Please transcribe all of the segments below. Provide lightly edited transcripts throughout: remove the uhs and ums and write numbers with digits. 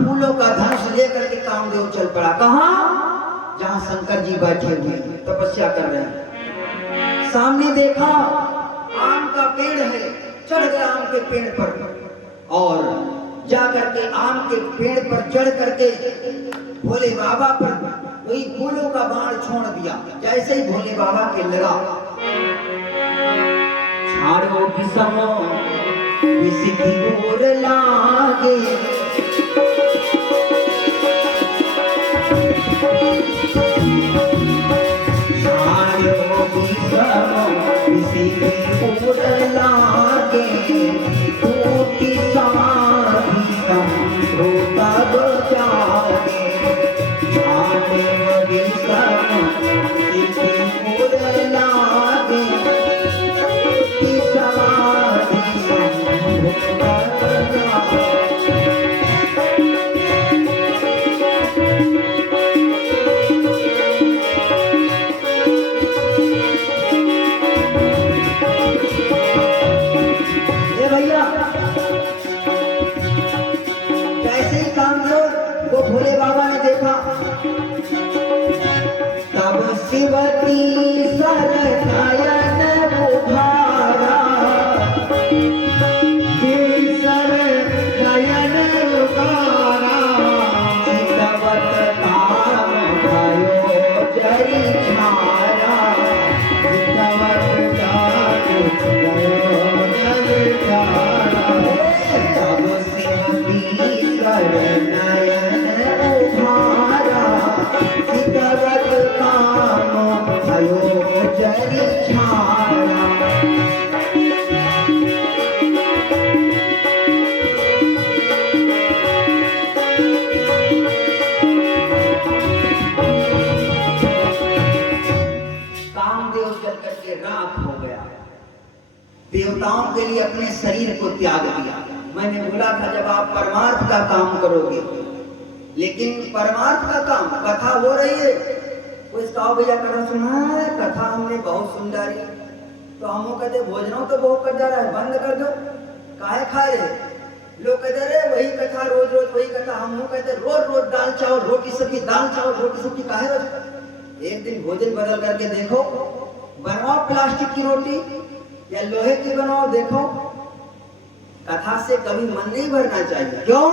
फूलों का धनुष लेकर के कामदेव चल पड़ा। कहाँ? जहां शंकर जी बैठे हुए तपस्या कर रहे हैं। सामने देखा आम का पेड़ है, चढ़ गया आम के पेड़ पर और जाकर के आम के पेड़ पर चढ़ करके भोले बाबा पर वही फूलों का बाण छोड़ दिया। जैसे ही भोले बाबा के लगा, छाड़ो किसमो विसिद्धि मोर लागे, छाड़ो किसमो विसिद्धि मोर लागे, टूटी समाधि संभोगा जागे, छाड़ो किसमो विसिद्धि मोर लागे, टूटी समाधि संभोगा जागे। भोले बाबा ने देखा तब शिवती सरनयन उभारा, सरनयन उभारा, चितवत काम भयो जरी छारा, चितवत काम भयो जरी छारा, तब शिवती सरनयन जरी छारा। कामदेव जल करके राख हो गया। देवताओं के लिए अपने शरीर को त्याग दिया। मैंने बोला था जब आप परमार्थ का काम करोगे, लेकिन परमार्थ का काम कथा हो रही है, कोई कहो भैया कथा सुना है, कथा हमने बहुत सुन डाली, तो हम कहते भोजनों तो बहुत कर जा रहा है, बंद कर दो, काहे खाए रहे। लोग कहते रहे वही कथा रोज रोज वही कथा, हम कहते रोज रोज दाल चावल रोटी सब्जी, दाल चावल रोटी सब्जी काहे रोज। एक दिन भोजन बदल करके देखो, बनवाओ प्लास्टिक की रोटी या लोहे की बनाओ, देखो कथा से कभी मन नहीं भरना चाहिए। क्यों?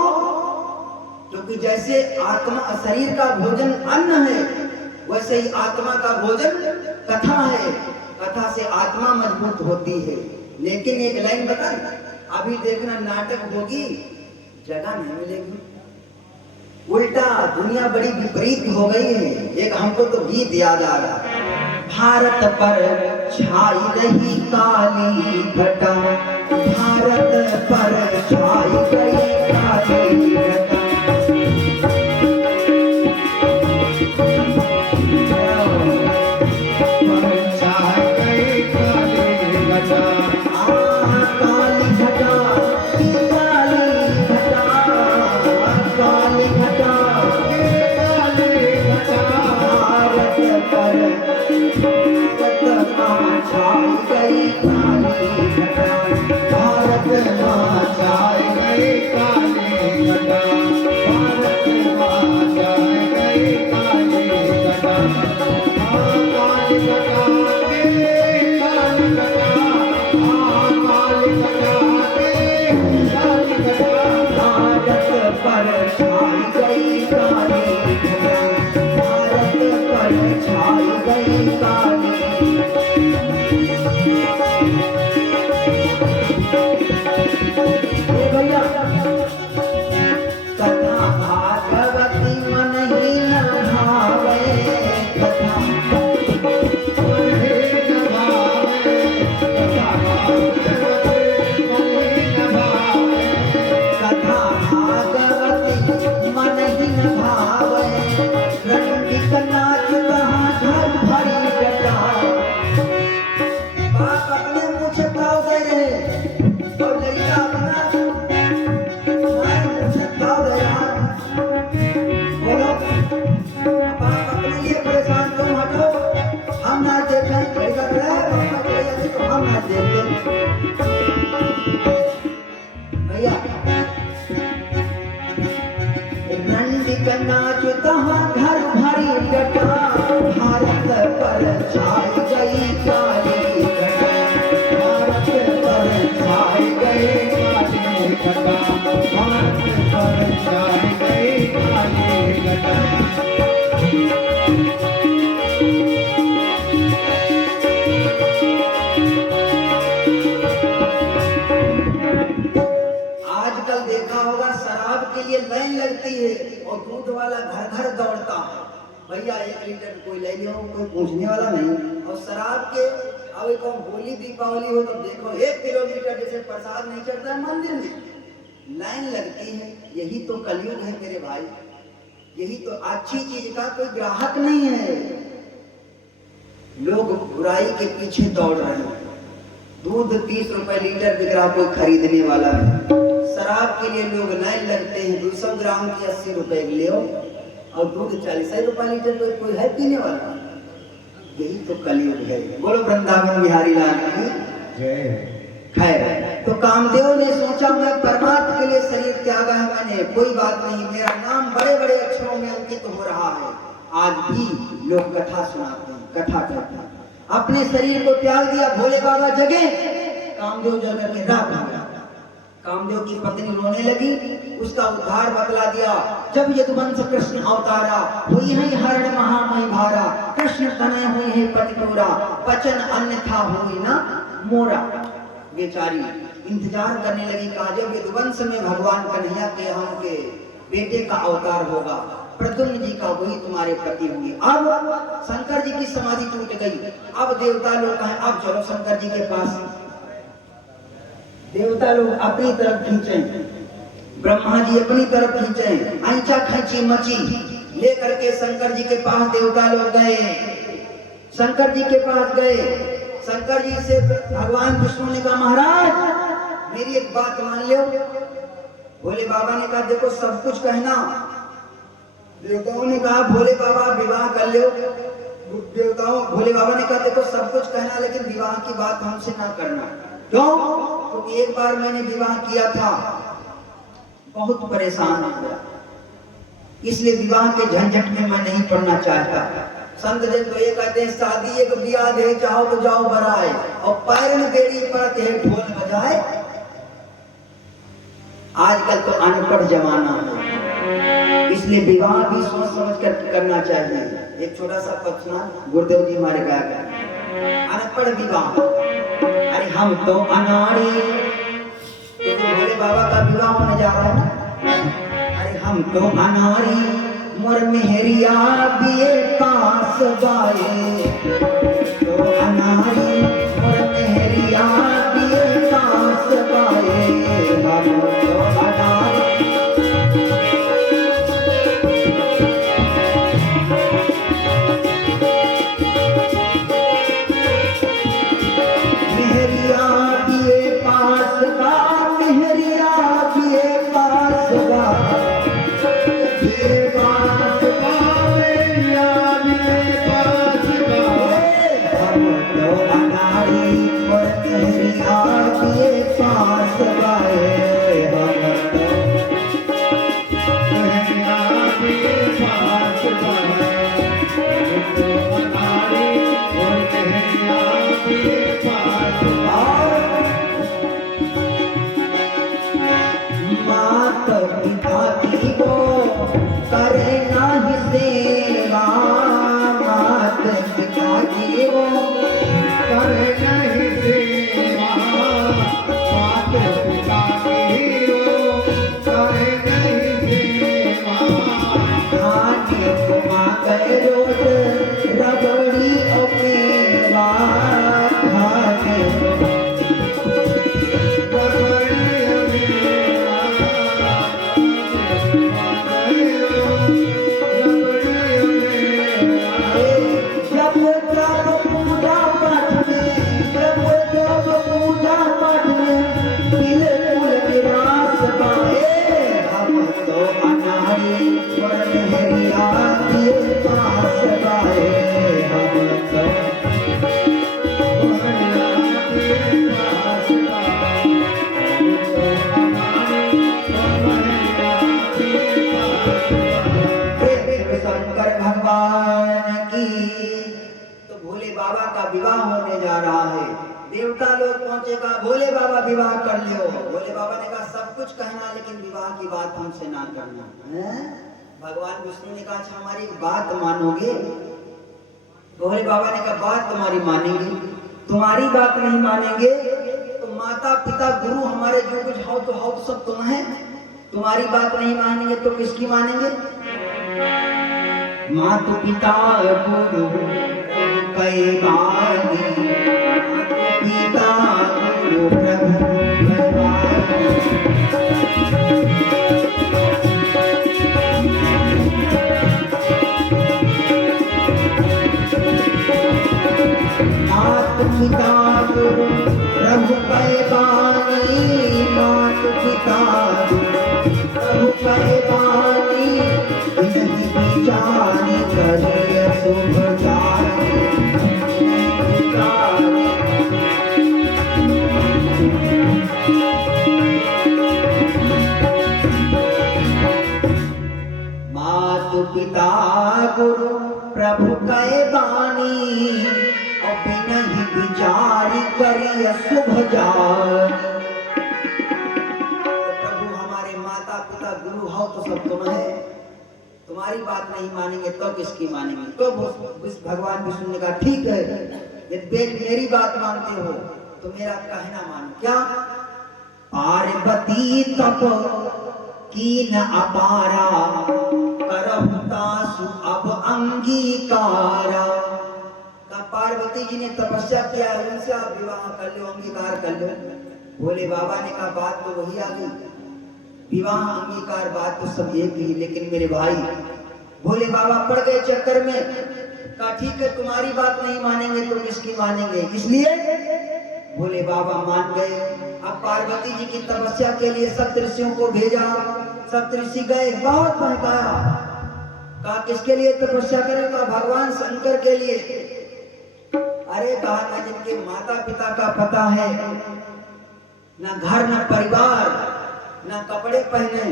क्योंकि जैसे आत्मा शरीर का भोजन अन्न है, वैसे ही आत्मा का भोजन कथा है। कथा से आत्मा मजबूत होती है। लेकिन एक लाइन बता, अभी देखना नाटक होगी जगह नहीं मिलेगी, उल्टा दुनिया बड़ी विपरीत हो गई है। एक हमको तो गीत याद आ रहा, भारत पर छाई रही काली घटा, भारत पर छाई रही काली घटा, मन ही न भावे, रंग नाच कहाँ रंडी का नाच तहाँ घर भरी जटा, भारत पर छाई गई काली घटा, भारत पर छाई गई काली घटा, भारत पर छाई गई काली घटा। आजकल देखा होगा शराब के लिए लाइन लगती है और दूध वाला घर घर दौड़ता है, भैया 1 लीटर कोई ले लो, कोई पूछने वाला नहीं। और शराब के अब एक होली दीपावली हो तो देखो 1 किलोमीटर जैसे प्रसाद नहीं चढ़ता है मंदिर में, लाइन लगती है। यही तो कलयुग है मेरे भाई, यही तो अच्छी चीज का कोई ग्राहक नहीं है, लोग बुराई के पीछे दौड़ रहे हैं। दूध 30 रुपए लीटर बिक रहा, कोई खरीदने वाला नहीं। शराब के लिए लोग लाइन लगते हैं, 200 ग्राम की 80 रुपए ले और दूध 40 रुपए लीटर, कोई है पीने वाला? यही तो कलयुग है। बोलो वृंदावन बिहारी लाल की जय। खैर, तो कामदेव ने सोचा मैं परमात्मा के लिए शरीर त्यागा है मैंने, कोई बात नहीं, मेरा नाम बड़े बड़े अक्षरों में अंकित हो रहा है। आज भी लोग कथा सुनाते हैं, कथा करते हैं। अपने शरीर को त्याग दिया, भोले बाबा जगे, कामदेव जग के रात हो गया। कामदेव की पत्नी रोने लगी, उसका उद्धार बतला दिया। जब यदुवंश कृष्ण अवतारा, हुई है हरण महामय भारा, कृष्ण तनय हुई है पतितोरा, पचन अन्यथा हुई ना मोरा। बेचारी इंतजार करने लगी, कहा जब यदुवंश में भगवान कन्हैया के हम के बेटे का अवतार होगा, प्रद्युम्न जी का, वही तुम्हारे पति होंगे। अब शंकर जी की समाधि टूट गई, अब देवता लोग कहें अब चलो शंकर जी के पास। देवता लोग अपनी तरफ खींचे, ब्रह्मा जी अपनी तरफ खींचे, ऐंचा खींची मची लेकर के शंकर जी के पास देवता लोग गए। शंकर जी के पास गए, शंकर जी से भगवान विष्णु ने कहा महाराज मेरी एक बात मान लो। भोले बाबा ने कहा देखो सब कुछ कहना। देवताओं ने कहा भोले बाबा विवाह कर लो। देवताओं भोले बाबा ने कहा देखो सब कुछ कहना लेकिन विवाह की बात हमसे ना करना। क्यों? क्योंकि एक बार मैंने विवाह किया था, बहुत परेशान हो गया, इसलिए विवाह के झंझट में मैं नहीं पड़ना चाहता। संत जन तो ये कहते हैं शादी एक ब्याह दे, चाहो तो जाओ बराए, और पैर में बेड़ी पड़ते हैं ढोल बजाए। आजकल तो अनपढ़ जमाना है, इसलिए विवाह भी सोच समझ कर करना चाहिए। एक छोटा सा पक्षना गुरुदेव जी हमारे गाया गया, अनपढ़ विवाह। अरे हम तो अनाड़ी, क्योंकि भोले बाबा का विवाह होने जा रहा है ना। अरे हम तो अनाड़ी मोर मेहरिया बिये पास गाए, तो अनाड़ी मोर मेहरिया बिये पास गाए, हम तो अनाड़ी। मेहरिया बिये पास गा, मेहरिया बिये पास गा, भोले बाबा विवाह कर लियो। भोले बाबा ने कहा सब कुछ कहना लेकिन विवाह की बात हमसे ना करना है। भगवान विष्णु ने कहा अच्छा हमारी बात मानोगे? भोले बाबा ने कहा बात तुम्हारी मानेंगे, तुम्हारी बात नहीं मानेंगे तो माता पिता गुरु हमारे जो कुछ हो तो सब तुम है, तुम्हारी बात नहीं मानेंगे तो किसकी मानेंगे? माता पिता गुरु कैवानी, पिता गुरु प्रभु पिता गुरु प्रभु कैवानी, मात पिता प्रभु कैवानी, इनकी विचारी करिए शुभ जानी। मात पिता गुरु प्रभु कैवानी, नहीं विचारी करिए शुभ जान। प्रभु हमारे माता पिता गुरु हो तो सब तुम है, तुम्हारी बात नहीं मानेंगे तो किसकी मानेंगे? तो भगवान विष्णु ने कहा ठीक है, यदि मेरी बात मानते हो तो मेरा कहना मानो। क्या? पार्वती तप कीन अपारा, करहु तासु अब अंगीकारा। पार्वती जी ने तपस्या किया है, उनसे आप विवाह कर लो, अंगीकार कर लो। भोले बाबा ने कहा बात तो वही आ गई, विवाह अंगीकार बात तो सब एक ही, लेकिन मेरे भाई भोले बाबा पड़ गए चक्कर में। कहा ठीक है तुम्हारी बात नहीं मानेंगे तो किसकी मानेंगे? इसलिए भोले बाबा मान गए। अब पार्वती जी की तपस्या के लिए सप्तऋषियों को भेजा, सप्तऋषि गए, बहुत बहकाया। कहा किसके लिए तपस्या करेगा? भगवान शंकर के लिए। अरे कहा ना जिनके माता पिता का पता है, ना घर ना परिवार ना कपड़े पहने,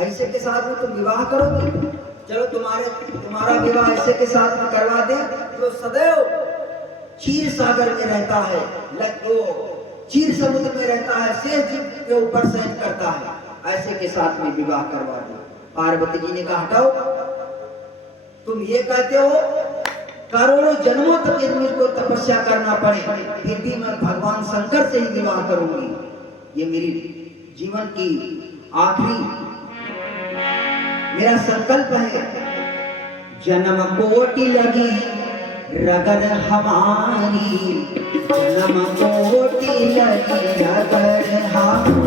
ऐसे के साथ में तुम विवाह करोगे? चलो तुम्हारा विवाह ऐसे के साथ में करवा दे जो सदैव क्षीर सागर में रहता है, क्षीर समुद्र में रहता है, शेष जीव के ऊपर शयन करता है, ऐसे के साथ में विवाह करवा दे। पार्वती जी ने कहा हटाओ, तुम ये कहते हो करोड़ों जन्मों तक यदि मुझको तपस्या करना पड़े फिर भी मैं भगवान शंकर से ही विवाह करूंगी। ये मेरी जीवन की आखिरी मेरा संकल्प है। जन्म कोटि लगी रगड़ हमारी, जन्म कोटि लगी रगड़ हमारी।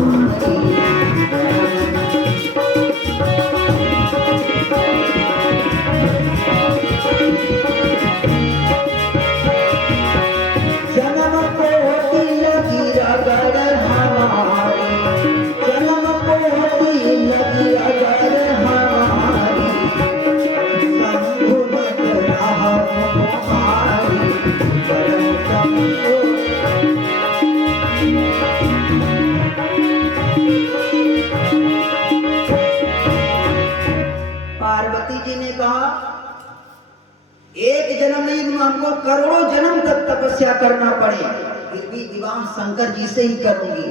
हमको करोड़ों जन्म तक तपस्या करना पड़े फिर भी विवाह शंकर जी से ही करूंगी।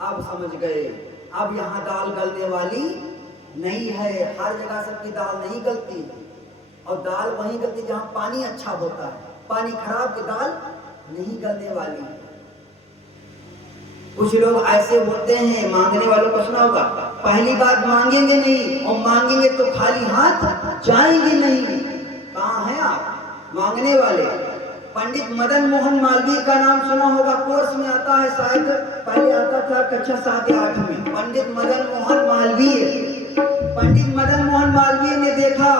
अब समझ गए, अब यहाँ दाल गलने वाली नहीं है। हर जगह सबकी दाल नहीं गलती, और दाल वहीं गलती जहाँ पानी अच्छा होता है, पानी खराब की दाल नहीं गलने वाली। कुछ लोग ऐसे होते हैं, मांगने वालों को सुना होगा, पहली बात मांगेंगे नहीं और मांगेंगे तो खाली हाथ जाएंगे नहीं। कहाँ हैं आप मांगने वाले? पंडित मदन मोहन मालवीय का नाम सुना होगा, कोर्स में आता है, शायद पहले आता था कक्षा 7 या 8 में। पंडित मदन मोहन मालवीय, पंडित मदन मोहन मालवीय ने देखा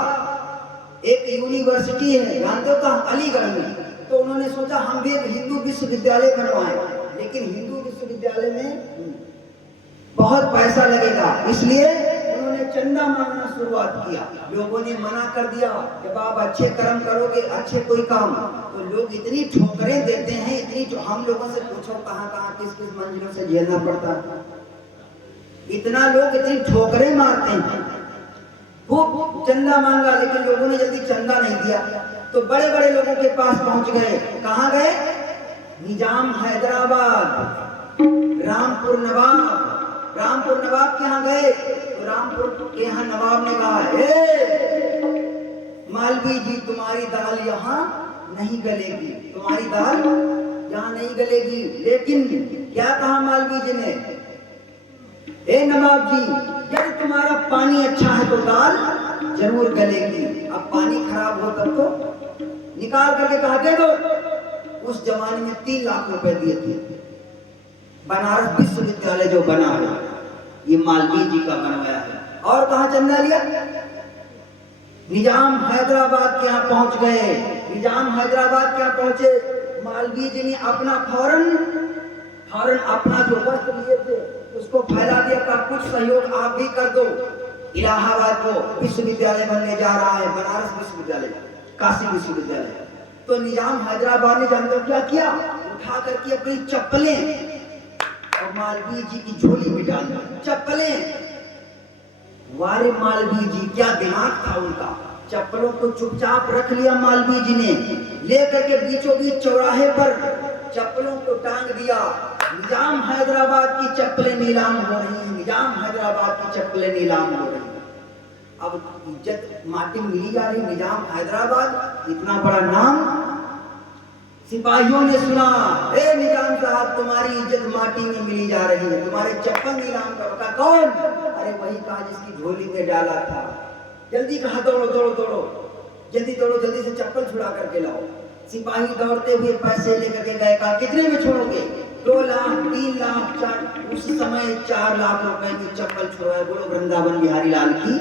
एक यूनिवर्सिटी है, जानते हो कहाँ? अलीगढ़ में। तो उन्होंने सोचा हम भी एक हिंदू विश्वविद्यालय बनवाएं, लेकिन हिंदू विश्वविद्यालय में बहुत पैसा लगेगा, इसलिए उन्होंने चंदा मांगना शुरुआत किया। लोगों ने मना कर दिया, जब आप अच्छे कर्म करोगे, अच्छे कोई काम, तो लोग इतनी ठोकरें देते हैं, इतनी। हम लोगों से पूछो कहाँ कहाँ किस किस मंजिलों से झेलना पड़ता है, इतना लोग इतनी ठोकरें मारते हैं। खूब चंदा मांगा, लेकिन लोगों ने जल्दी चंदा नहीं दिया, तो बड़े बड़े लोगों के पास पहुंच गए। कहाँ गए? निजाम हैदराबाद, रामपुर नवाब के यहाँ गए तो रामपुर के यहाँ नवाब ने कहा, मालवी जी तुम्हारी दाल यहाँ नहीं गलेगी, तुम्हारी दाल यहाँ नहीं गलेगी। लेकिन क्या कहा मालवी जी ने, ए नवाब जी, यदि तुम्हारा पानी अच्छा है तो दाल जरूर गलेगी, अब पानी खराब हो तब तो निकाल करके कहा दे दो। उस जमाने में 3 लाख रुपए दिए थे। बनारस विश्वविद्यालय जो बना है ये मालवीय जी का बनवाया है। और कहा चंदा लिया, निजाम हैदराबाद के यहाँ पहुंच गए। निजाम हैदराबाद के यहाँ पहुंचे, मालवीय जी ने अपना फौरन अपना जो वस्त्र लिए थे उसको फैला दिया, का कुछ सहयोग आप भी कर दो, इलाहाबाद को विश्वविद्यालय बनने जा रहा है, बनारस विश्वविद्यालय, काशी विश्वविद्यालय। तो निजाम हैदराबाद ने जानकर क्या किया, उठा करके अपनी चप्पलें और मालवीय जी की झोली में डाल दी। चप्पलें, वारे मालवीय जी, क्या दिमाग था उनका। चप्पलों को चुपचाप रख लिया मालवीय जी ने, लेकर के बीचों बीच चौराहे पर चप्पलों को टांग दिया। निजाम हैदराबाद की चप्पलें नीलाम हो रही हैं, निजाम हैदराबाद की चप्पलें नीलाम हो रही हैं। अब इज्जत माटी मिली जा रही। निजाम हैदराबाद इतना बड़ा नाम, सिपाहियों ने सुना, ए निजाम साहब तुम्हारी इज्जत माटी में मिली जा रही है, तुम्हारे चप्पल नीलाम करो। का कौन? अरे वही कहा जिसकी झोली में डाला था। जल्दी कहा दौड़ो दौड़ो दौड़ो, जल्दी दौड़ो, जल्दी से चप्पल छुड़ा करके लाओ। सिपाही दौड़ते हुए पैसे लेकर के गए। कहा कितने में छोड़ोगे? 2 लाख, 3 लाख, 4, उस समय 4 लाख रुपए की चप्पल छुड़वाए। बोलो वृंदावन बिहारी लाल की।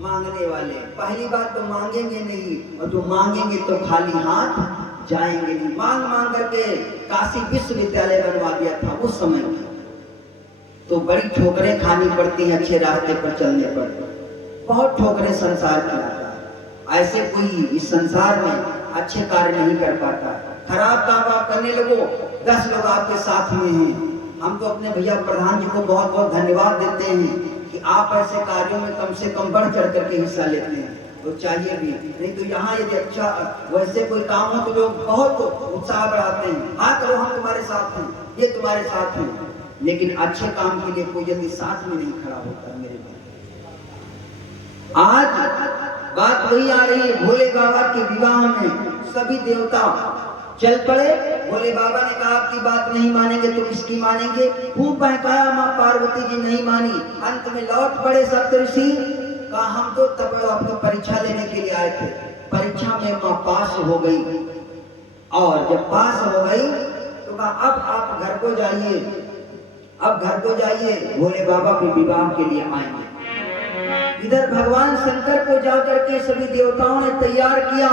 मांगने वाले पहली बात तो मांगेंगे नहीं, और जो मांगेंगे तो खाली हाथ जाएंगे नहीं। मांग मांग करके काशी विश्वविद्यालय बनवा दिया था उस समय में। तो बड़ी ठोकरें खानी पड़ती हैं अच्छे रास्ते पर चलने पर, बहुत ठोकरें संसार की आता है। ऐसे कोई इस संसार में अच्छे कार्य नहीं कर पाता। खराब काम आप करने लगो, 10 लोग आपके साथ में हैं। हम तो अपने भैया प्रधान जी को बहुत बहुत धन्यवाद देते हैं कि आप ऐसे कार्यों में कम से कम बढ़ चढ़ करके हिस्सा लेते हैं, तो चाहिए भी। नहीं तो यहाँ यदि अच्छा वैसे कोई काम हो तो लोग बहुत उत्साह बढ़ाते हैं, हाँ करो हम तुम्हारे साथ हैं, ये तुम्हारे साथ हैं। लेकिन अच्छे काम के लिए कोई जल्दी साथ में नहीं खड़ा होता। मेरे आज बात वही आ रही है, भोले बाबा के विवाह में सभी देवता चल पड़े। भोले बाबा ने कहा आपकी बात नहीं मानेंगे तो किसकी मानेंगे। खूब बहकाया, माँ पार्वती जी नहीं मानी। अंत में लौट पड़े सप्तऋषि। कहा हम तो तब आपको परीक्षा लेने के लिए आए थे, परीक्षा में माँ पास हो गई। और जब पास हो गई तो कहा अब आप घर को जाइए, अब घर को जाइए, भोले बाबा के विवाह के लिए आएंगे। इधर भगवान शंकर को जाकर के सभी देवताओं ने तैयार किया।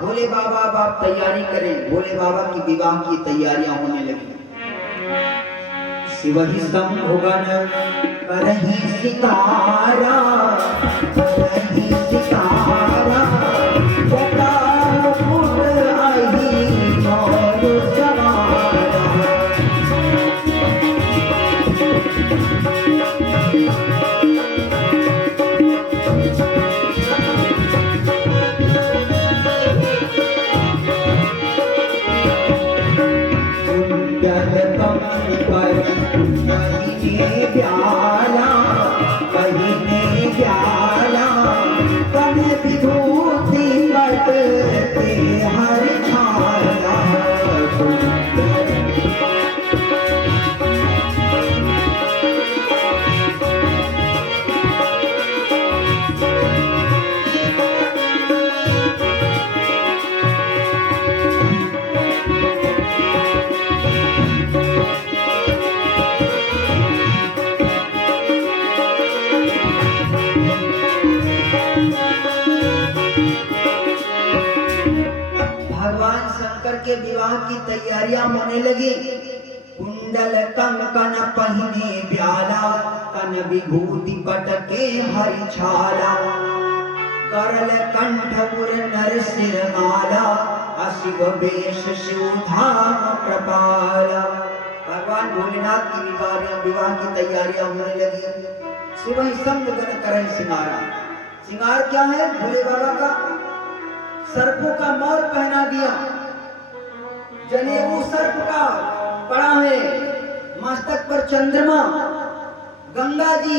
भोले बाबा अब आप तैयारी करें। भोले बाबा की विवाह की तैयारियां होने लगी। शिवहि शंभुगन करहि सितारा, करहि सितारा, जटा फूट आही मोर सवारा। के विवाह की तैयारियां होने लगी। कुंडल कंकन पहिने ब्याला, कन विभूति पटके हरि छाला, करल कंठ मुर नर सिर माला, अशिव वेश शिवधाम कृपाला। भगवान भोलेनाथ की विवाह की तैयारियां होने लगी। शिव ही संगन करें सिंगारा। सिंगार क्या है? भोले बाबा का सर्पों का मोर पहना दिया। जनेऊ सर्प का पड़ा है, मस्तक पर चंद्रमा, गंगा जी,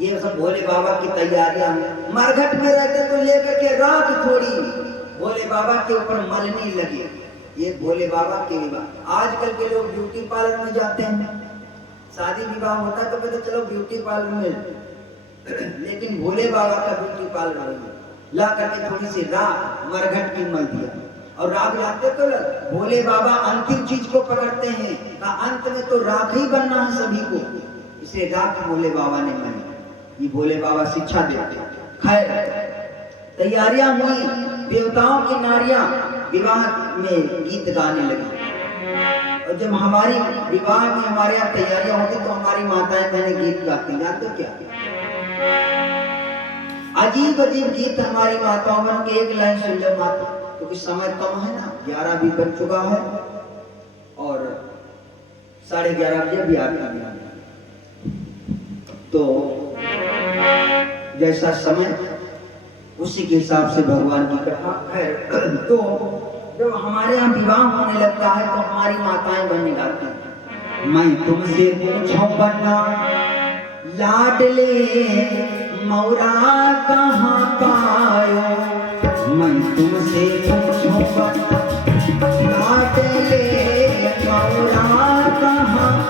ये सब भोले बाबा की तैयारियां हैं। मरघट में रहते तो लेकर के रात थोड़ी भोले बाबा के ऊपर मलनी लगी, ये भोले बाबा के विवाह। आजकल के लोग ब्यूटी पार्लर में जाते हैं, शादी विवाह होता है तो कहते चलो ब्यूटी पार्लर में, लेकिन भोले बाबा का ब्यूटी पार्लर में ला करके थोड़ी सी राख मरघट की मल दिया, और राख लाते तो भोले बाबा अंतिम चीज को पकड़ते हैं, अंत में तो राख ही बनना है सभी को, इसे राख भोले बाबा ने मानी। ये भोले बाबा शिक्षा देते। खैर तैयारियां हुई, देवताओं की नारियां विवाह में गीत गाने लगी, और जब हमारी विवाह में हमारे यहाँ तैयारियां होती तो हमारी माताएं बहनें गीत गाती, जानते क्या अजीब अजीब गीत हमारी माताओं बहनों के। एक लाइन सुन ले माता, क्योंकि समय कम है ना, 11 भी बज चुका है और 11:30 बजे भी आती है, तो जैसा समय उसी के हिसाब से भगवान की कथा है। तो जब हमारे यहाँ विवाह होने लगता है तो हमारी माताएं बनने गाती हैं, मैं तुमसे पूछूं बन्ना लाडले मौरा कहाँ पायो, मैं तुमसे पूछूं बन्ना लाडले मौरा कहाँ पायो,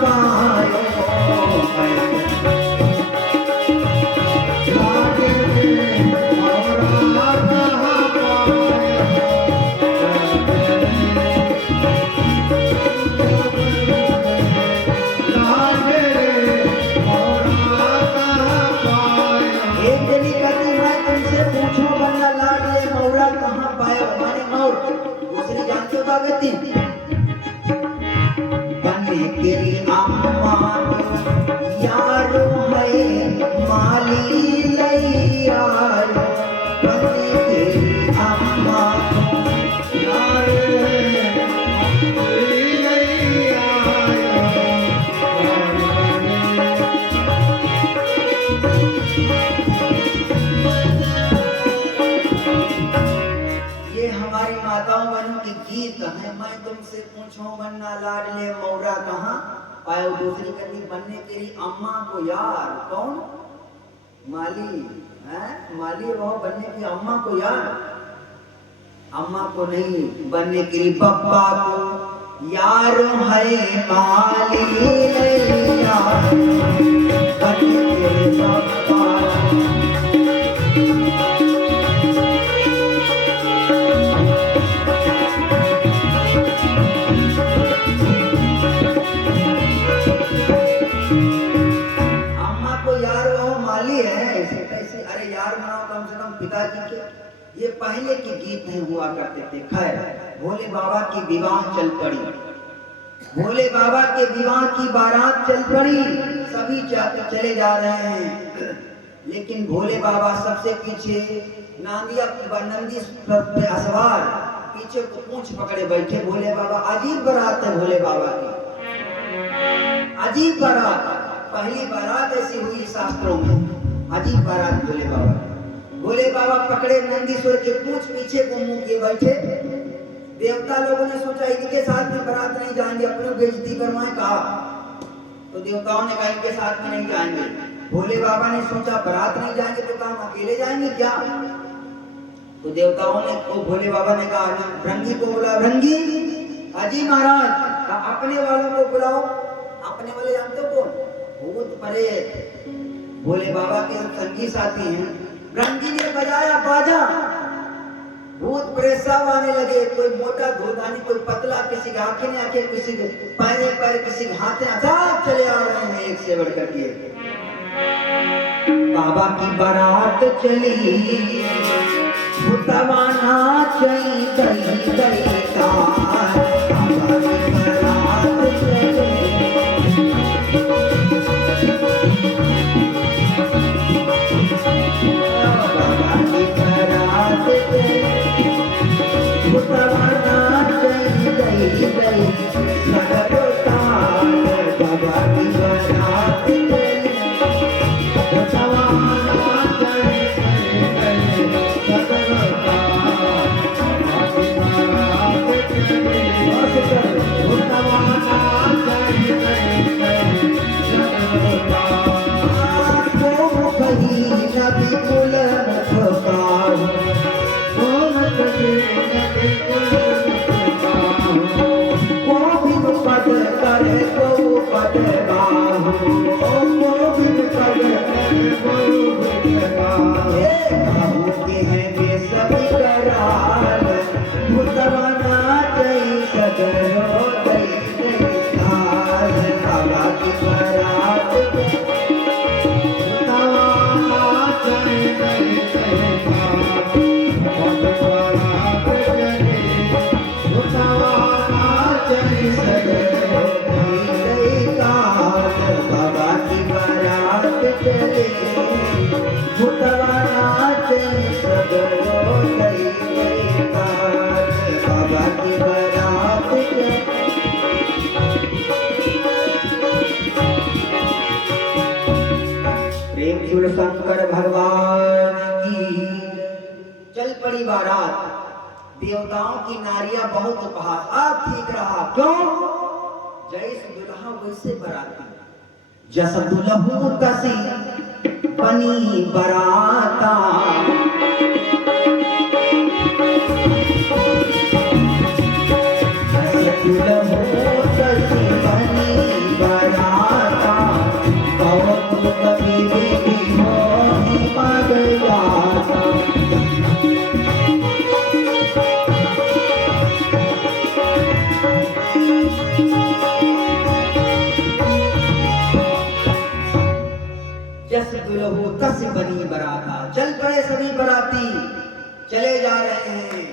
बने तेरी अम्मा यारो है माली लैया, बने तेरी अम्मा यारो है माली लैया। ये हमारी माताओं बहनों की गीत है। मैं तुमसे पूछूं बन्ना लाडले मौरा कहाँ पायो, दूसरी कन्नी बनने तेरी अम्मा को यार, कौन माली है, माली वो बनने की अम्मा को यार, अम्मा को नहीं बनने के लिए पप्पा को यार है माली यार, बनने के लिए पप्पा। पिताजी के ये पहले के गीत हैं हुआ करते थे। खैर भोले बाबा की विवाह चल पड़ी, भोले बाबा के विवाह की बारात चल पड़ी, सभी चले जा रहे हैं, लेकिन भोले बाबा सबसे पीछे, नंदी पे असवार पीछे को पूंछ पकड़े बैठे भोले बाबा। अजीब बारात है भोले बाबा की, अजीब बारात, पहली बारात ऐसी हुई शास्त्रों में, अजीब बारात भोले बाबा। भोले बाबा पकड़े नंदीश्वर के पूंछ, पीछे को मुंह किए बैठे। देवता लोगों ने सोचा इनके साथ में बारात नहीं जाएंगे, अपनी बेइज्जती करवाएं, कहा तो देवताओं ने कहा इनके साथ में नहीं जाएंगे। भोले बाबा ने सोचा बारात नहीं जाएंगे तो काम अकेले जाएंगे क्या, तो देवताओं ने तो भोले बाबा ने कहा रंगी को बुला, रंगी अजी महाराज अपने वालों को बुलाओ। अपने वाले जानते हो कौन, भूत प्रेत भोले बाबा के संगी साथी हैं। रंगी ने बजाया बाजा, भूत प्रेत सब आने लगे, कोई मोटा धोधानी, कोई पतला, किसी के आंखें ने आंखें, किसी के पैरे पैर, किसी के हाथे सब चले आ रहे हैं एक से बढ़कर के। बाबा की बारात चली, भूतवाना चई गई गई तार, बाबा की बारात चली। Thank you. प्रेम शिव शंकर भगवान की। चल पड़ी बारात, देवताओं की नारियां बहुत उपहास। आप ठीक रहा, क्यों? जैसे दुल्हा वैसे बराती, जस दुल्हू तसी बनी बराता। जस दुल्हू तसी बनी बराता, कौन कबीरे की मोहि पग जाता। जस दुल्हू तस बनी बराता। चल पड़े सभी बराती, चले जा रहे हैं।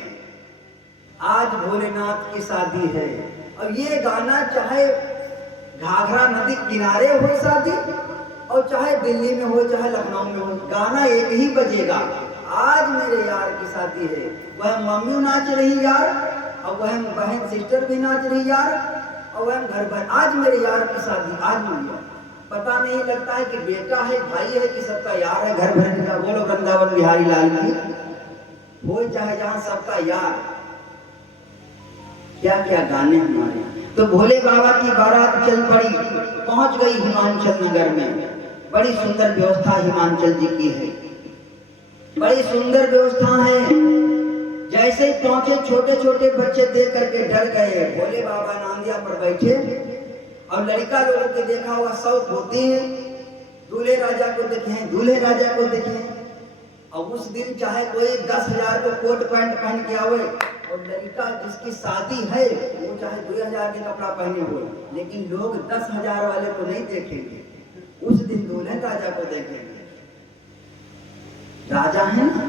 आज भोलेनाथ की शादी है और ये गाना चाहे घाघरा नदी किनारे हो शादी और चाहे दिल्ली में हो चाहे लखनऊ में हो, गाना एक ही बजेगा। आज मेरे यार की शादी है, वह मम्मी नाच रही यार और वह बहन सिस्टर भी नाच रही यार और वह घर पर। आज मेरे यार की शादी, आज मेरी पता नहीं लगता है कि बेटा है भाई है कि सबका यार है। घर भर का बोलो वृंदावन बिहारी लाल की हो, चाहे जहां सबका यार। क्या क्या गाने हमारे। तो भोले बाबा की बारात चल पड़ी, पहुंच गई हिमांचल नगर में। बड़ी सुंदर व्यवस्था हिमांचल जी की है, बड़ी सुंदर व्यवस्था है। जैसे ही पहुंचे छोटे छोटे बच्चे देख करके डर गए। भोले बाबा नांदिया पर बैठे और लड़का लोगों के देखा हुआ शौक होती है, दूल्हे राजा को देखे, दूल्हे राजा को देखे। और उस दिन चाहे कोई 10,000 को कोट पैंट पहन के आवे और लड़का जिसकी शादी है वो चाहे 2,000 के कपड़ा पहने हुए, लेकिन लोग 10,000 वाले को नहीं देखेंगे, उस दिन दूल्हे राजा को देखेंगे। राजा है ना,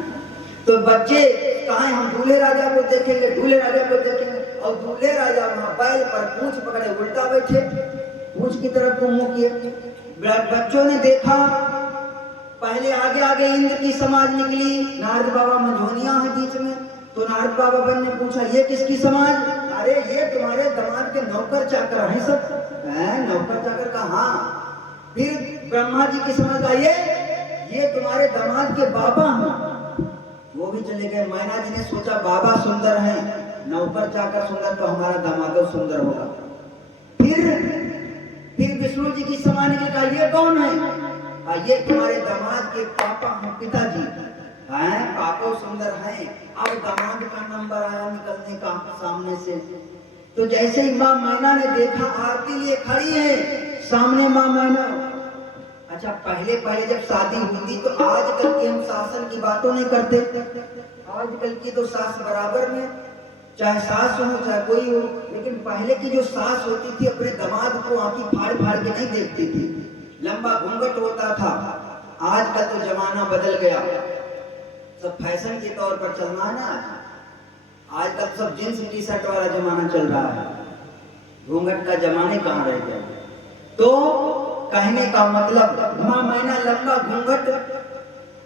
तो बच्चे कहा हम दूल्हे राजा को देखेंगे, दूल्हे राजा को देखेंगे। और दूल्हे राजा वहां बैल पर पूंछ पकड़े उल्टा बैठे, पूंछ की तरफ को मुंह किए। बच्चों ने देखा, पहले आगे आगे इंद्र की समाज निकली, नारद बाबा मंझोनिया है बीच में। तो नारद बाबा बन ने पूछा ये किसकी समाज? अरे ये तुम्हारे दामाद के नौकर चाकर हैं सब। नौकर चाकर का? हाँ। फिर ब्रह्मा जी की समझ का ये तुम्हारे दामाद के बाबा हैं। वो भी चले गए। मैना जी ने सोचा बाबा सुंदर हैं, नौकर चाकर सुंदर, तो हमारा दामाद सुंदर होगा। फिर विष्णु जी की समाज ने कहा ये कौन है? ये तुम्हारे दामाद के पापा हैं, पिताजी हैं, पापा सुंदर हैं। अब दामाद का नंबर आया निकलने का सामने से। तो जैसे ही माँ मैना ने देखा आरती लिए खड़ी है सामने माँ मैना। अच्छा पहले जब शादी हुई थी तो आजकल की हम शासन की बातों नहीं करते। आजकल की तो सास बराबर में, चाहे सास हो चाहे कोई हो, लेकिन पहले की जो सास होती थी अपने दामाद को आंखें फाड़ फाड़ के नहीं देखती थी, लंबा घूंघट होता था। आज का तो जमाना बदल गया, सब फैशन के तौर पर चलना है ना। आज तक सब जींस टी शर्ट वाला जमाना चल रहा है, घूंघट का जमाने कहाँ रह गया। तो कहने का मतलब माँ मैना लंबा घूंघट,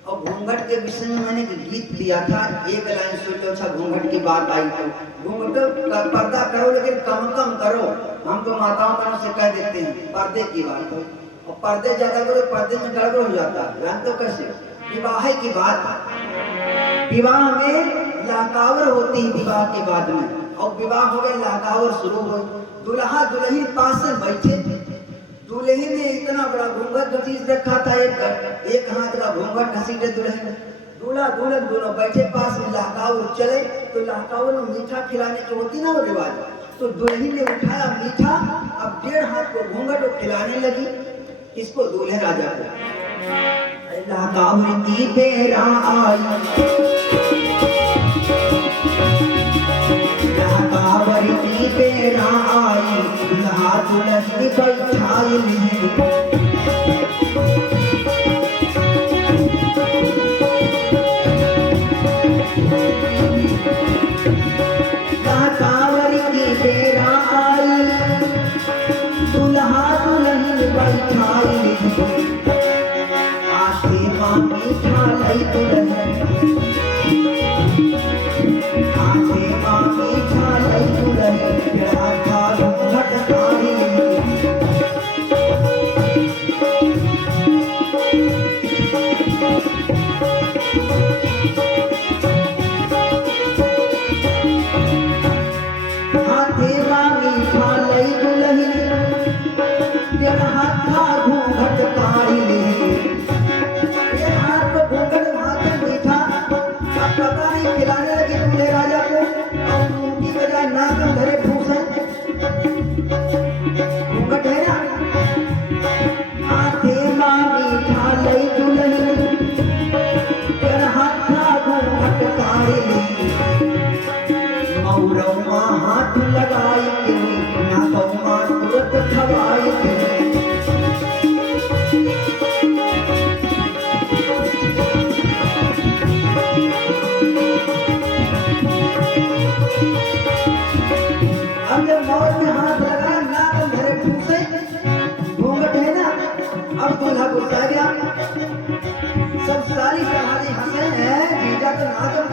और घूंघट के विषय में मैंने गीत दिया था, एक लाइन सुन लो। अच्छा घूंघट की बात आई तो घूंघट का पर्दा करो लेकिन कम करो। हम तो माताओं बहनों से कह देते हैं पर्दे की बात हो, और पर्दे ज्यादा करो पर्दे में गड़बड़ हो जाता है। जान तो कैसे? विवाह की बात, विवाह में लहकावर होती है विवाह के बाद में, और विवाह हो गए लहकावर शुरू हो। दुल्हा दुल्हन पास में बैठे, दुल्हन ने इतना बड़ा घूंघट घसीट रखा था, एक हाथ का घूंघट घसीटे दुल्हन, दूल्हा दुल्हन दोनों बैठे पास में, लहकावर चले। तो लहकावर में मीठा खिलाने की होती ना वो रिवाज, तो दुल्हन ने उठाया मीठा, अब 1.5 हाथ को घूंघट खिलाने लगी। किसको? दूल्हे राजा को। लहकावर की बेरा आई, लहकावर की बेरा आई, दुल्हा दुल्हन बैठाई लहकावर की बेरा आई, दुल्हा दुल्हन बैठाई मीठा लई दुल्हन, आंखें मां मीठा लई दुल्हन, तेरा था घूंघट काली।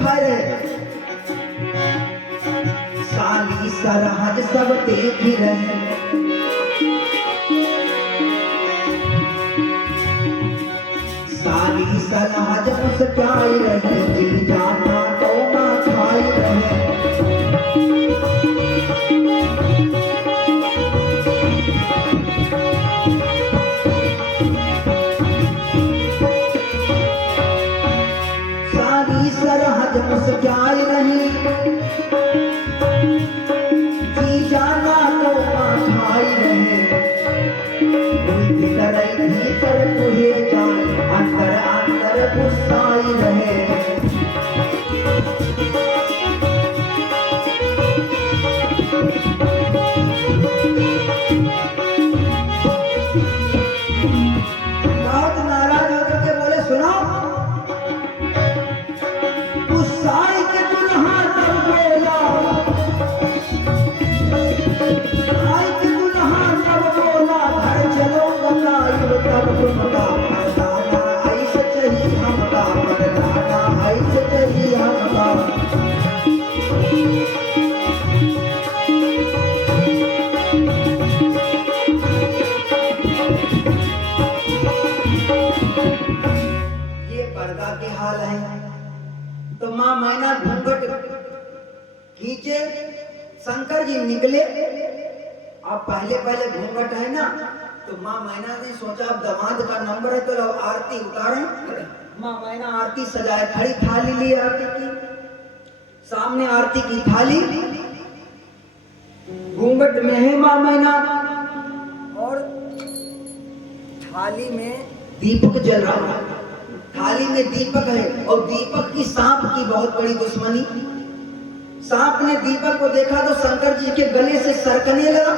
खाए रहे। साली सरहद सब देख रहे, साली सरहद मुस्काई रहे, जी जाना तो ना खाई रहे। साली सरहद मुस्काई रही, जी जाना तो ना खाई रहे। भीतर भीतर तुहे जान, अंदर अंदर गुस्साई रहे। बहुत नाराज होकर के बोले, सुनो, गुस्साई के दुल्हा तब बोला, गुस्साई के दुल्हा तब बोला, घर चलो बताइब तब तुमका मर्दाना, ऐसे चाहिए हमका मर्दाना, ऐसे चाहिए हमका। ये पर्दा के हाल है। तो माँ मैना घूंघट खींचे, शंकर जी निकले। अब पहले पहले घूंघट है ना, तो माँ मैना ने सोचा अब दामाद का नंबर है तो आरती उतारें। माँ मैना आरती सजाए खड़ी, थाली ली आरती की, सामने आरती की थाली, घूंघट में है माँ मैना, और थाली में दीपक जल रहा है। थाली में दीपक है और दीपक की सांप की बहुत बड़ी दुश्मनी। सांप ने दीपक को देखा तो शंकर जी के गले से सरकने लगा,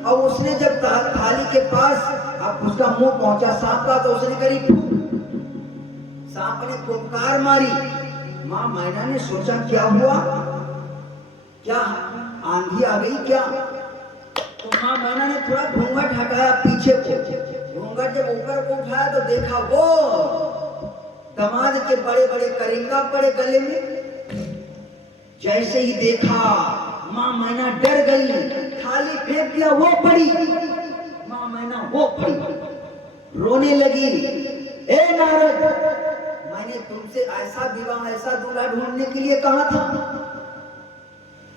और उसने जब थाली के पास अब उसका मुंह पहुंचा सांप का, तो उसने करी फूंक। सांप ने फुफकार मारी। माँ मैना ने सोचा क्या हुआ, क्या आंधी आ गई क्या? तो माँ मैना ने थोड़ा घूंघट हटाया पीछे को। घूंघट जब ऊपर को उठाया तो देखा वो दामाद के बड़े बड़े करिंगा पड़े गले में। जैसे ही देखा माँ मैना डर गई, थाली फेंक दिया, वो पड़ी। माँ मैना वो पड़ी, रोने लगी। ए नारद, मैंने तुमसे ऐसा विवाह, ऐसा दूल्हा ढूंढने के लिए कहा था।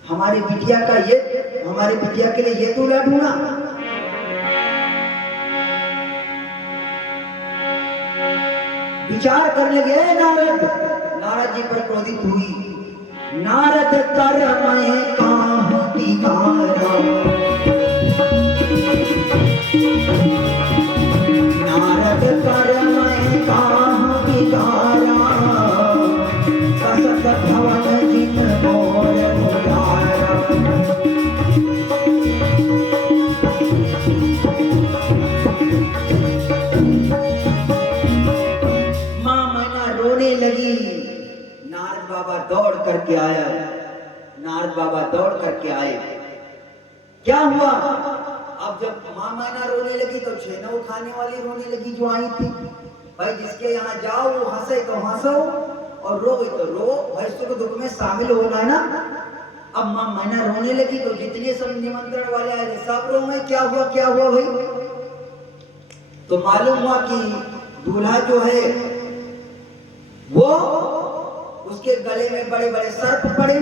हमारी बिटिया का ये, हमारी बिटिया के लिए ये दूल्हा ढूंढा। विचार करने लगे नारद। नारद जी पर क्रोधित हुई। नारद कर मैं काहूं की कारा, नारद कर मैं काहूं की कारा, कसत भवन जिन मोर मुरारा। माँ मैना रोने लगी। नारद बाबा दौड़ करके आया। नारद बाबा दौड़ करके आए। क्या हुआ? अब जब माँ मैना रोने लगी तो छेना खाने वाली रोने लगी जो आई थी। भाई जिसके यहाँ जाओ वो हंसे तो हंसो और रोए तो रो, भाई सुख दुख में शामिल होना है ना। अब माँ मैना रोने लगी तो जितने सब निमंत्रण वाले आए सब रो में। क्या हुआ क्या हुआ भाई? तो मालूम हुआ कि दूल्हा जो है वो, उसके गले में बड़े बड़े सर्प पड़े।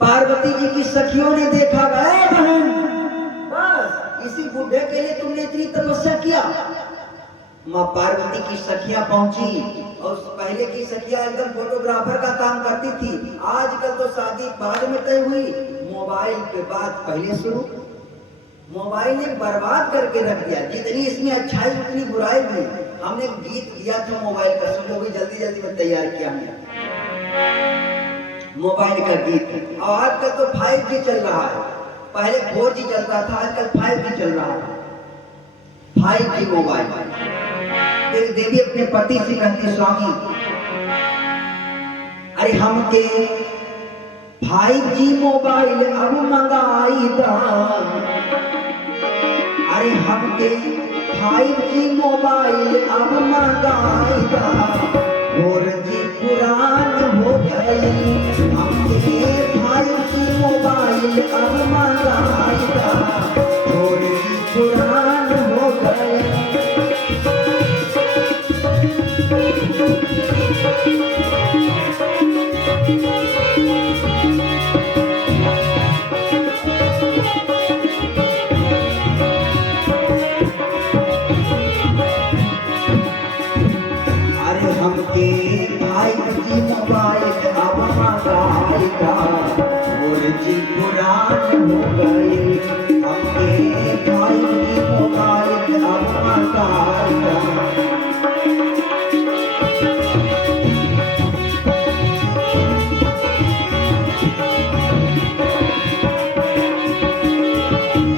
पार्वती जी की सखियों ने देखा, गए बहन, बस इसी बूढ़े के लिए तुमने इतनी तपस्या किया। माँ पार्वती की सखियां पहुंची, और पहले की सखियां एकदम फोटोग्राफर का काम करती थी। आजकल तो शादी बाद में तय हुई, मोबाइल पे बात पहले शुरू। मोबाइल ने बर्बाद करके रख दिया। जितनी इसमें अच्छाई उतनी बुराई भी। हमने गीत दिया था मोबाइल का, सुन लो भी, जल्दी जल्दी में तैयार किया हमने मोबाइल का गीत। और आजकल तो 5G चल रहा है। पहले 4G चलता था, आजकल 5G चल रहा है। 5G mobile. एक देवी अपने पति से कहती, स्वामी अरे हमके 5G मोबाइल अब मंगाई दा, अरे हमके 5G मोबाइल अब मंगाई दा, 4G पुरान अरे हमके भाई जी मोबाइल अब मंगाएगा और जी पुरान हो गए हमके भाई जी मोबाइल अब मंगाएगा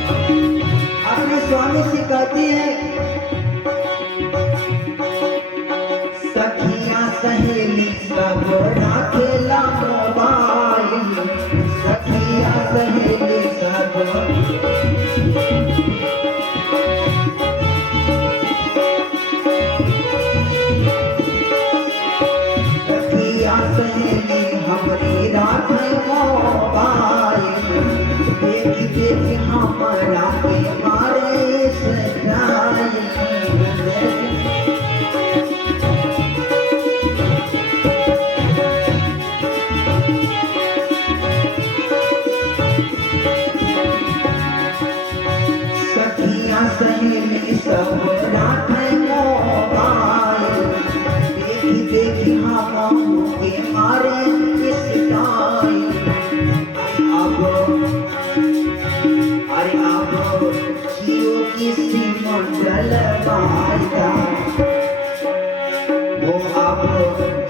अपने स्वामी से कहती है सखियां सहेली सब राखेला मोबाइल सखियां सहेली सब सखियां सहेली हमरी राखे मोबाइल देख देख हमारा के मारे सजाई सखियां सहेली सब राखे मोबाइल देख देख हम के मारे इस टाइम अरे अब जियो की सीमा डलवाएगा वो अब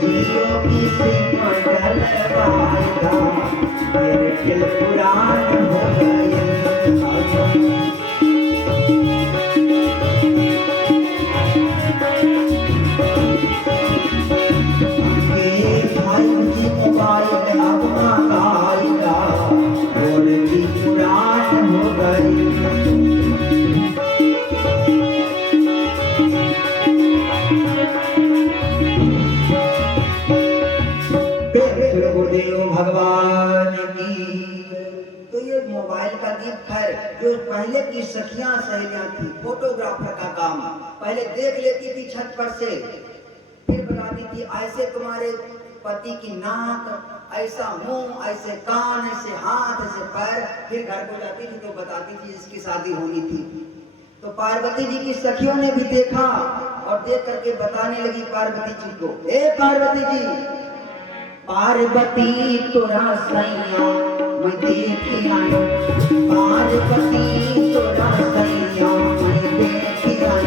जियो की सीमा डलवाएगा मेरे दिल पुरान हो गए भाई जी मोबाइल अब मंगाएगा और जी पुरान हो गई गुरुदेव भगवान की। तो ये मोबाइल का गिफ्ट है जो पहले की सखियां सहेलियां थी फोटोग्राफर का काम पहले देख लेती थी छत पर से फिर बताती थी ऐसे तुम्हारे पति की नाक ऐसा मुंह ऐसे कान ऐसे हाथ ऐसे पैर फिर घर को जाती थी तो बताती थी इसकी शादी होनी थी तो पार्वती जी की सखियों ने भी देखा और देख करके बताने लगी पार्वती जी को ए पार्वती जी पार्वती तोरा सैया मैं देख आई पार्वती तोरा सैया मैं देख आई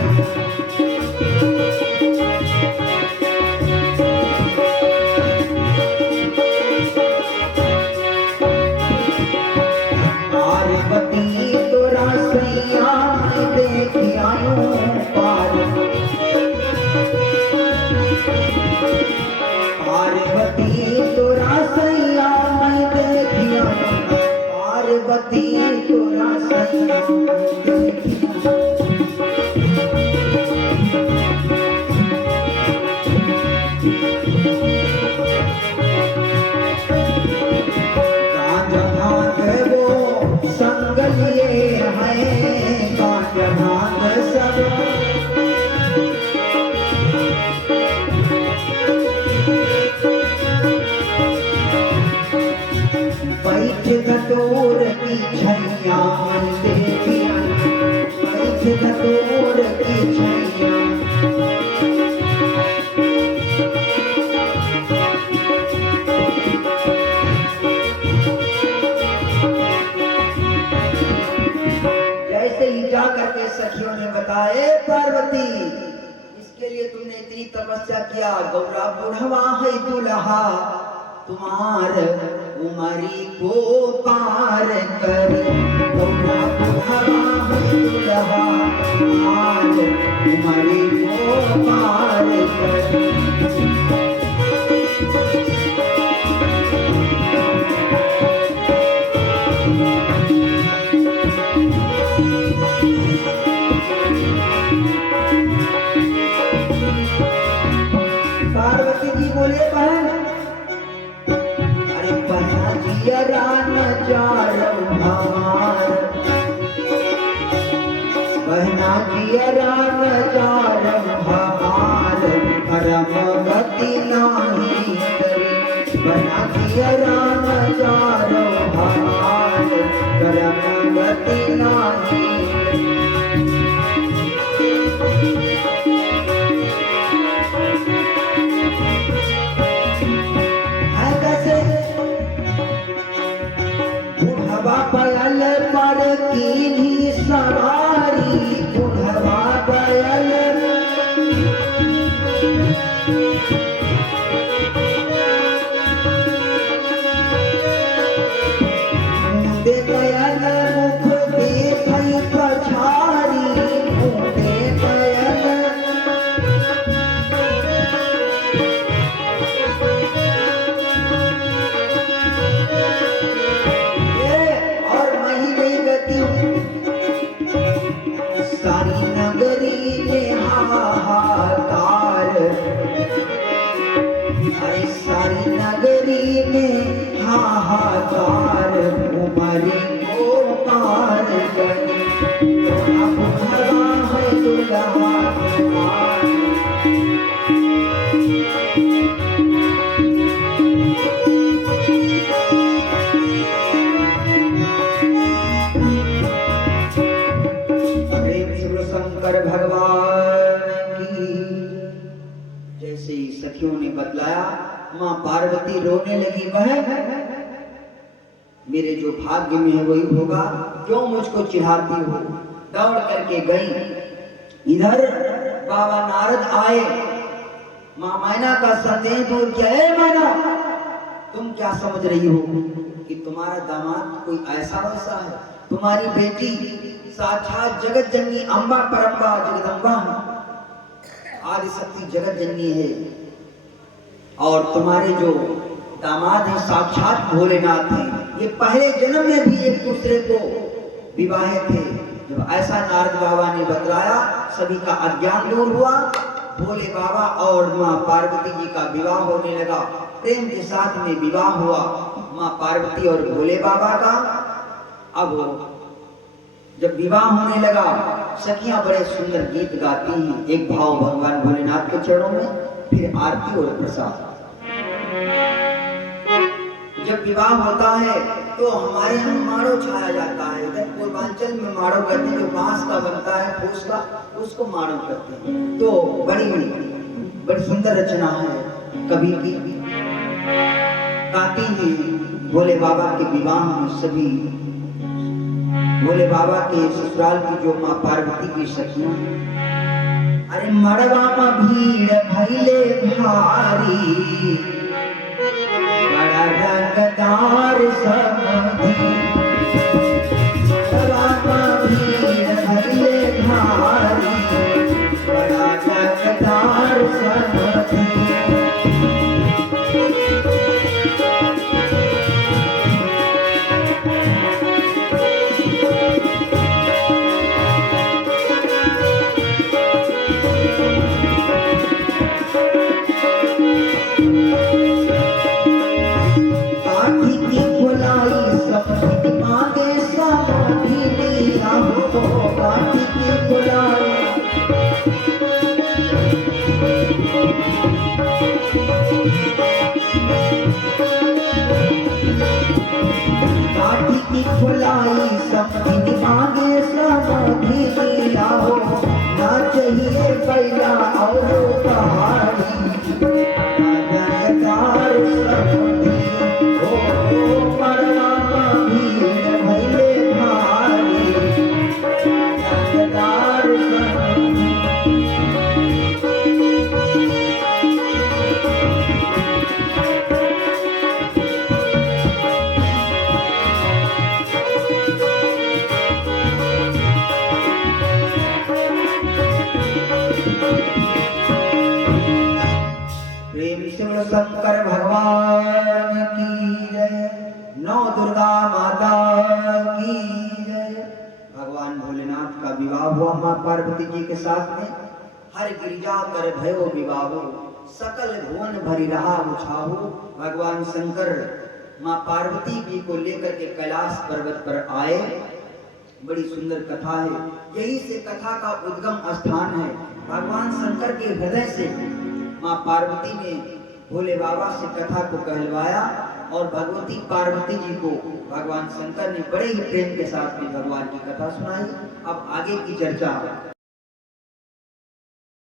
पार्वती इसके लिए तुमने इतनी तपस्या किया गौरा बुढ़वा है दुल्हा तुम्हार उमरी को पार कर गौरा बुढ़वा है दुल्हा तुम्हार उमरी को पार कर पार्वती जी बोले बहन अरे बहना जिया नजार हमार बहना जिया नजार हमार परम गति नाही करे बहना जिया नजार हमार परम गति नाही हाहाकार उमरी को पार गई, अब भरा है दुल्हा कुमार। प्रेम शिव शंकर भगवान की। जैसे ही सखियों ने बतलाया, मां पार्वती रोने लगी, बहन मेरे जो भाग्य में है वही होगा, क्यों मुझको चिढ़ाती हो। दौड़ करके गई। इधर बाबा नारद आए, मां मैना का संदेह दूर किया। ए मैना, तुम क्या समझ रही हो कि तुम्हारा दामाद कोई ऐसा वैसा है? तुम्हारी बेटी साक्षात जगत जननी अम्बा परम्बा जगदम्बा है, आदिशक्ति जगत जननी है। और तुम्हारे जो दामाद है साक्षात भोलेनाथ हैं। ये पहले जन्म में भी एक दूसरे को विवाहे थे। जब ऐसा नारद बाबा ने बतलाया, सभी का अज्ञान दूर हुआ। भोले बाबा और मां पार्वती जी का विवाह होने लगा। प्रेम के साथ में विवाह हुआ मां पार्वती और भोले बाबा का। अब जब विवाह होने लगा, सखियां बड़े सुंदर गीत गाती हैं। एक भाव भगवान भोलेनाथ के चरणों में, फिर आरती और प्रसाद। जब विवाह होता है तो हमारे यहाँ माड़ो छाया जाता है। इधर पूर्वांचल में माड़ो करते हैं, जो बांस का बनता है फूस का, उसको माड़ो करते हैं। तो बड़ी सुंदर रचना है कवि की। गाती है भोले बाबा के विवाह में सभी भोले बाबा के ससुराल की जो माँ पार्वती की सखियां। अरे मड़वा में भीड़ भइले भारी, बड़ा रंगदार समधी। मड़वा में भीड़ भइले भारी, बड़ा रंगदार समधी। शंकर भगवान की जय, नौ दुर्गा माता की जय। भगवान भोलेनाथ का विवाह हुआ मां पार्वती जी के साथ में। हर गिरिजा कर भयो विवाहो, सकल भुवन भरी रहा उछाहो। भगवान शंकर मां पार्वती जी को लेकर के कैलाश पर्वत पर आए। बड़ी सुंदर कथा है। यही से कथा का उद्गम स्थान है। भगवान शंकर के हृदय से मां पार्वती ने भोले बाबा से कथा को कहलवाया और भगवती पार्वती जी को भगवान शंकर ने बड़े ही प्रेम के साथ में भगवान की कथा सुनाई। अब आगे की चर्चा